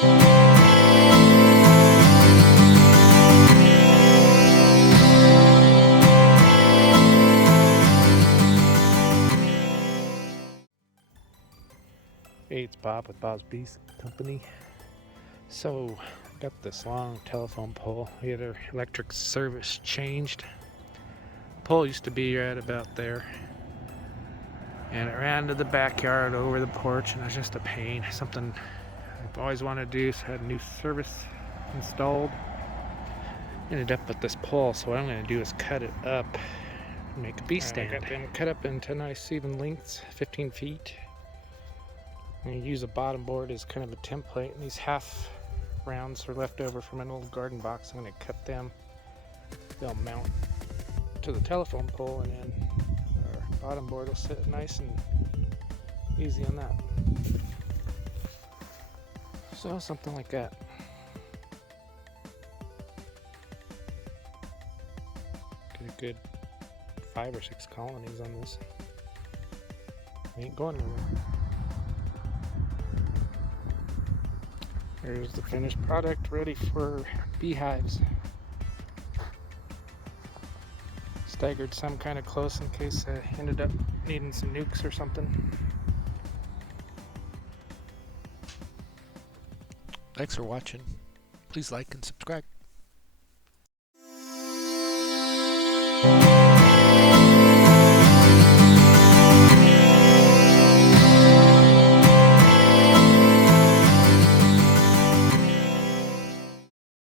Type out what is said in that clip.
Hey, it's Bob with Bob's Bees Company. So, got this long telephone pole. We had our electric service changed. The pole used to be right about there, and it ran to the backyard over the porch, and it was just a pain. Something I've always wanted to do. So I had a new service installed. Ended up with this pole, so what I'm going to do is cut it up and make a bee stand. I got them cut up into nice even lengths, 15 feet. And you use a bottom board as kind of a template, and these half rounds are left over from an old garden box. I'm going to cut them. They'll mount to the telephone pole, and then our bottom board will sit nice and easy on that. So something like that. Get a good 5 or 6 colonies on this. Ain't going anywhere. Here's the finished product ready for beehives. Staggered some kind of close in case I ended up needing some nukes or something. Thanks for watching. Please like and subscribe.